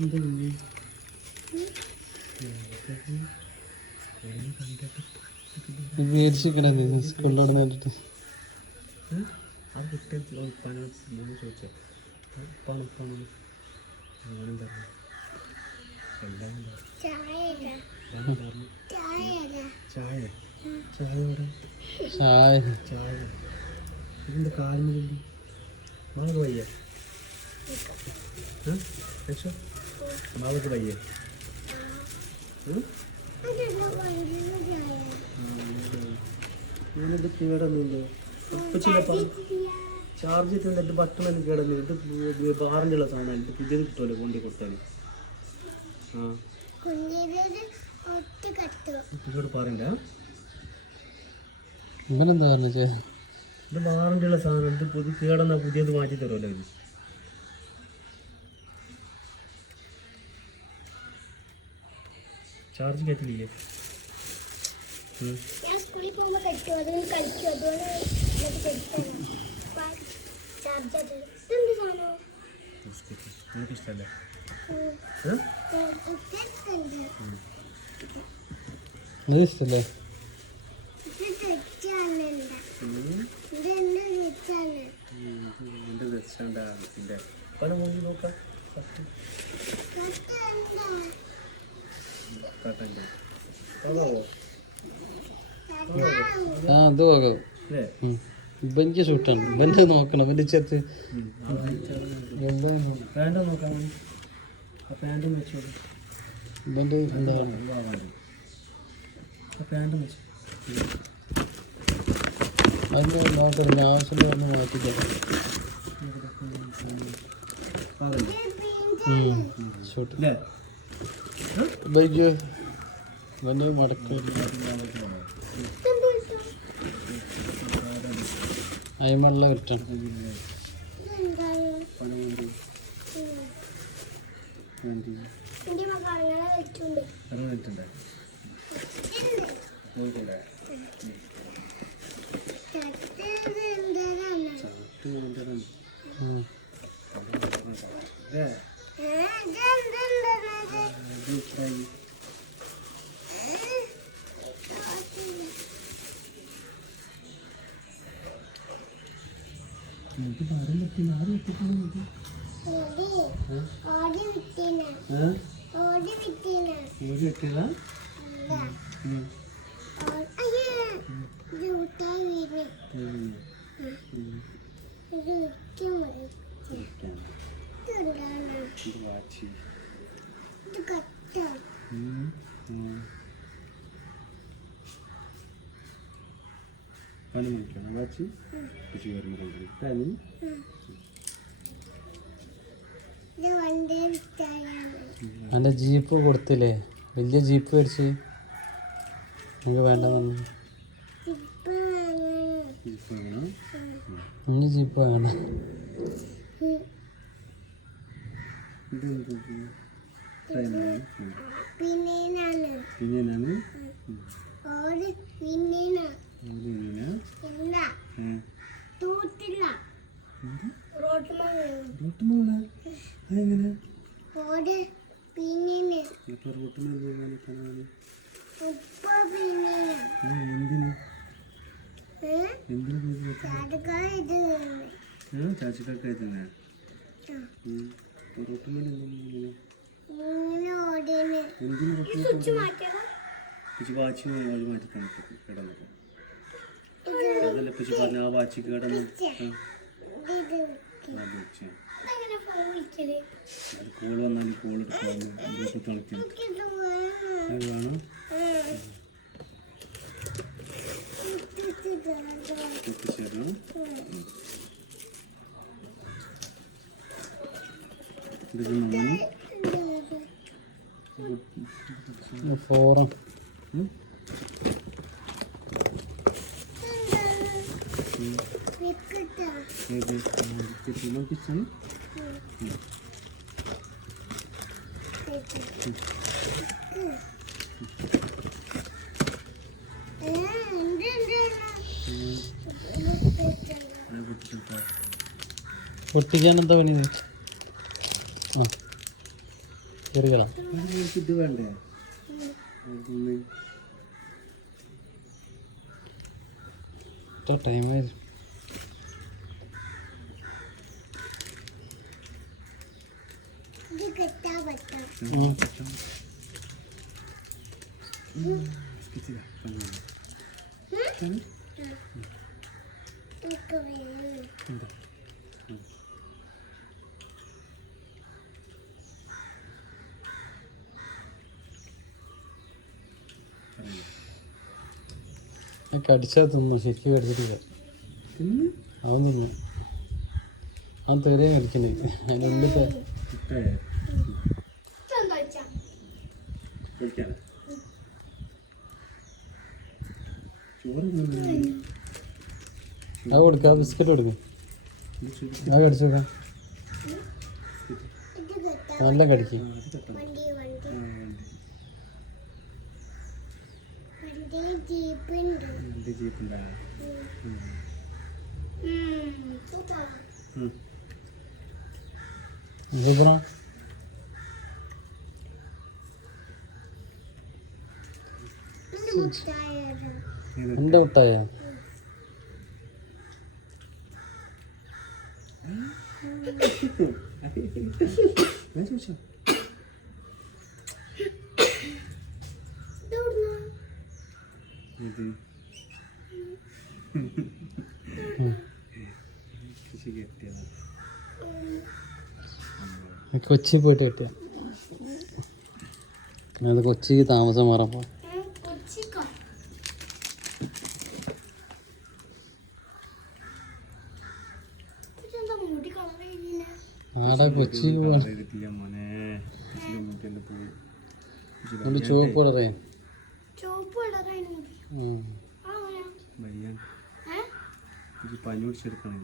എന്താ ചായ ചായ സ്കൂളിലോട് നേരിട്ട്. ആ കുട്ടി ഉപ്പാനോട് ചായ. ഉപ്പാണ് ഉപ്പാണ് ഞാനും പറഞ്ഞു എല്ലാം പറഞ്ഞു ചായ. ചായ ഇവിടെ ചായ ചായ ഇതിന്റെ കാലിന് നാളെ വയ്യ. നാളെ ചില ചാർജ് ചെയ്തിട്ടുണ്ട് ബട്ടൺ എനിക്ക് കേടന്നു ഇത് ബാറിന്റെ സാധനം എനിക്ക് പുതിയത് കിട്ടുമല്ലോ കൊണ്ടി കൊടുത്താൽ ആ. ഇപ്പോഴോട് പറയണ്ട പറഞ്ഞു പറഞ്ഞേ ഇത് വാറണ്ടി ഉള്ള സാധനം. ഇത് പുതിയ കേടെന്നാ പുതിയത് മാറ്റി തരുമല്ലോ ഇത്. ചാർജ് കയറ്റില്ലേ? ഞാൻ സ്കൂളിൽ പോകുമ്പോൾ കഴിക്കും അതുകൊണ്ട് കഴിക്കും അതുകൊണ്ട് എനിക്ക് കഴിക്കണം ചാർജർ ഇതെന്ത് സാധനം? എനിക്ക് ഇഷ്ടമല്ലേ അത് ഇഷ്ടല്ലേ? നോക്കാം ആ അത് പോകാം നോക്കണം. ഇവന്റെ ചെത്ത്. ആവശ്യമില്ല ബൈക്ക് ഇവന്റെ മടക്ക? അയിമുള്ള കുറ്റാണ് എന്റെ ഇതെന്താണ് മുറിക്കണം. വാച്ച്. കൃഷി കട്ട പനി നോക്കണം വാച്ച് കുച്ചി വരുമ്പോൾ പനി ഇത് വണ്ടി വിറ്റായാണ് എന്റെ ജീപ്പ് കൊടുത്തില്ലേ? വലിയ ജീപ്പ് മേടിച്ച് നിങ്ങൾക്ക് വേണ്ട വന്നു വലിയ ജീപ്പ് വേണ്ട. പിന്നെ പിന്നെ തന്നെ മാറ്റിയതാ പിച്ച് വാച്ച് വഴി മാറ്റി തണുപ്പ് കിടന്നപ്പോൾ അതല്ല പിച്ച് പറഞ്ഞ ആ വാച്ച്. കിടന്ന് അത് വെച്ച് അതെങ്ങനെ ഫോൺ വിളിക്കൽ അത് കോൾ വന്നാൽ കോൾ കണക്ട് ഇത് വേണം അത് വേണം എത്തിച്ചേരണം ഇത് മണി ഫോറം ഏത് അത് പൊട്ടിച്ചിട്ടാ പൊട്ടിക്കാൻ എന്താ പണി? ആ എനിക്ക് ഇത് വേണ്ടേ ഇത് കെട്ടാൻ പറ്റാം കിച്ചില്ല പഞ്ഞി എനിക്ക് വേണം കടിച്ചാൽ തിന്നു ശരിക്കും കടിച്ചിട്ടില്ല. തിന്ന്? അവൻ തിന്നു. അവൻ തെറിയാൻ കടിക്കണേ. അതിന്റെ കഴിക്കാം. ചോറ്. അത് കൊടുക്കാം ബിസ്ക്കറ്റ് കൊടുക്കും. അത് കടിച്ചു നോക്കാം നല്ല കടിക്കും. ആ, അത് കെട്ടണം. വണ്ടി വണ്ടി ആ, ഉണ്ട്. വണ്ടിയിൽ ജീപ്പ് ഉണ്ട് രണ്ട് ജീപ്പുണ്ടാ സൂപ്പർ സൂപ്പറാ ഇത് മുട്ടായത് എന്റെ മുട്ടായ. കൊച്ചി പോയിട്ട് കിട്ടിയ. അത് കൊച്ചിക്ക് താമസം മാറപ്പോൾ ആ, അങ്ങനെ. വയ്യാൻ ഏ? ഇത് പനി പിടിച്ചെടുക്കണം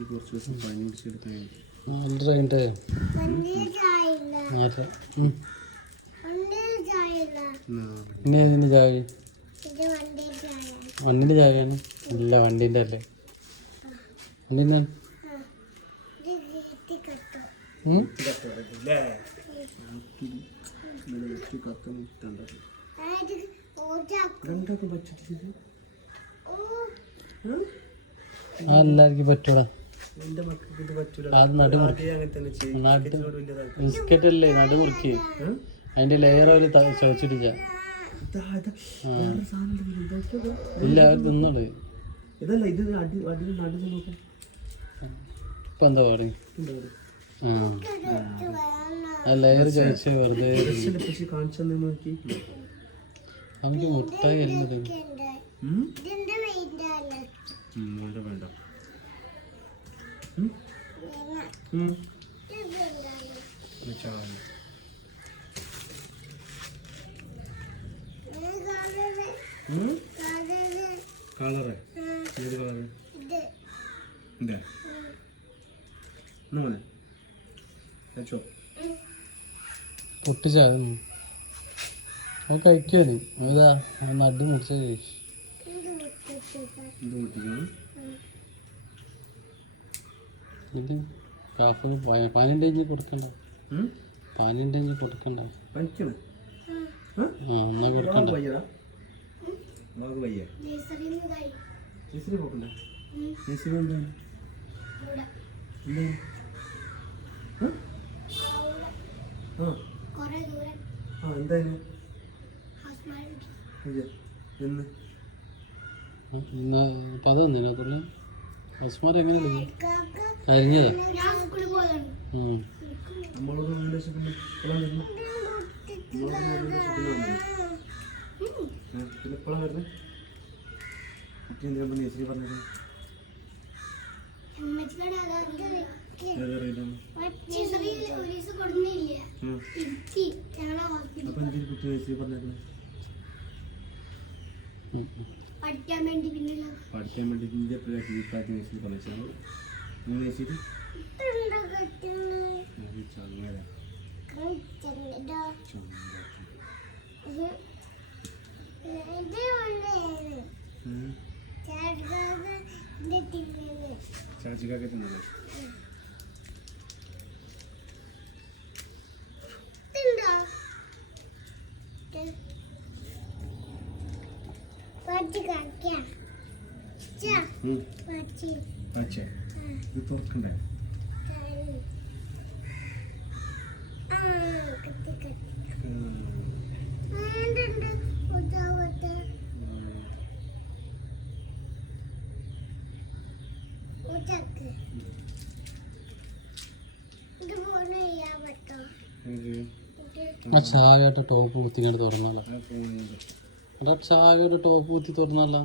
കുറച്ച് ദിവസം പനി പിടിച്ചെടുക്കണം നല്ല വണ്ടിന്റെ ചാവിയാണ് ഇല്ല വണ്ടീന്റെ അല്ലേ? വണ്ടീന്റെ എല്ലാവർക്കും പറ്റൂടാ. എന്റെ മക്കൾക്ക് ഇത് പറ്റൂല അത് നടു ആദ്യം അങ്ങനെ തന്നെ ചെയ്യും. നാട്ട് ഇതിനോട് ബിസ്ക്കറ്റ് അല്ലേ നടുമുറുക്കി ഏ? ലെയർ അവർ ചോദിച്ചിട്ടില്ല ഇല്ല തിന്നോളൂ. ഇതല്ല ഇത് അടി അടി നടുന്ന് നോക്കാം. ഇപ്പം എന്താ പറയും? എന്താ പറയുക ആ. ലെയർ ചോദിച്ച് വെറുതെ നമുക്ക് മുട്ടായി എല്ലാം ഉണ്ട്. ഉം? ഉം, വേണ്ട വേണ്ട വേണം. ഉം. ഇത് എന്താണ്? ഇത് ചായ. ഇത് കളറ്, ഏത് കളറ്? ഇത്. ഇതാ എന്നാ മോനെ വെച്ചോ ഉം. പൊട്ടിച്ചാകുന്നു അത് കഴിക്കുമല്ലോ അതാ നടു മുറിച്ച കഴിച്ചു ഇത് കാപ്പിന് പാനിന്റെ ഇഞ്ചി കൊടുക്കണ്ട? ഇഞ്ചി കൊടുക്കണ്ട? ആ. എന്നാ കൊടുക്കണ്ട. അവിടെ. ആ കുറേ ദൂരം ആ. എന്തായാലും എന്ന്? എന്നാ അപ്പം അത് തന്നില്ല അസ്മാർ എങ്ങനെ കരിഞ്ഞതാ. നമ്മളോട് നല്ല വിശക്കുന്നു എപ്പോഴാണ് വരുന്നത് നമ്മളോട് നല്ല വിശക്കുന്നു പിന്നെ ഇപ്പോഴാണ് വരുന്നത് കുട്ടി എന്തിനാ നേഴ്സറി പറഞ്ഞത് അപ്പൊ എന്തിനാ കുട്ടി നേഴ്സറി പറഞ്ഞത് പഠിക്കാൻ വേണ്ടി പഠിക്കാൻ വേണ്ടി ഇന്ത്യ നേഴ്സറി പറഞ്ഞു മൂന്ന് നേഴ്സറി ചങ്ങല. ചേർക്കാതെ ചാച്ചിക്കൊക്കെ തിന്നല്ലേ? ഇത്. തുറക്കണ്ടേ. ആ. ആ, ചായയുടെ ടോപ്പ് കുത്തിങ്ങോട്ട് ഫോണിൽ എടാ ചായയുടെ ടോപ്പ് കുത്തി തുറന്നല്ല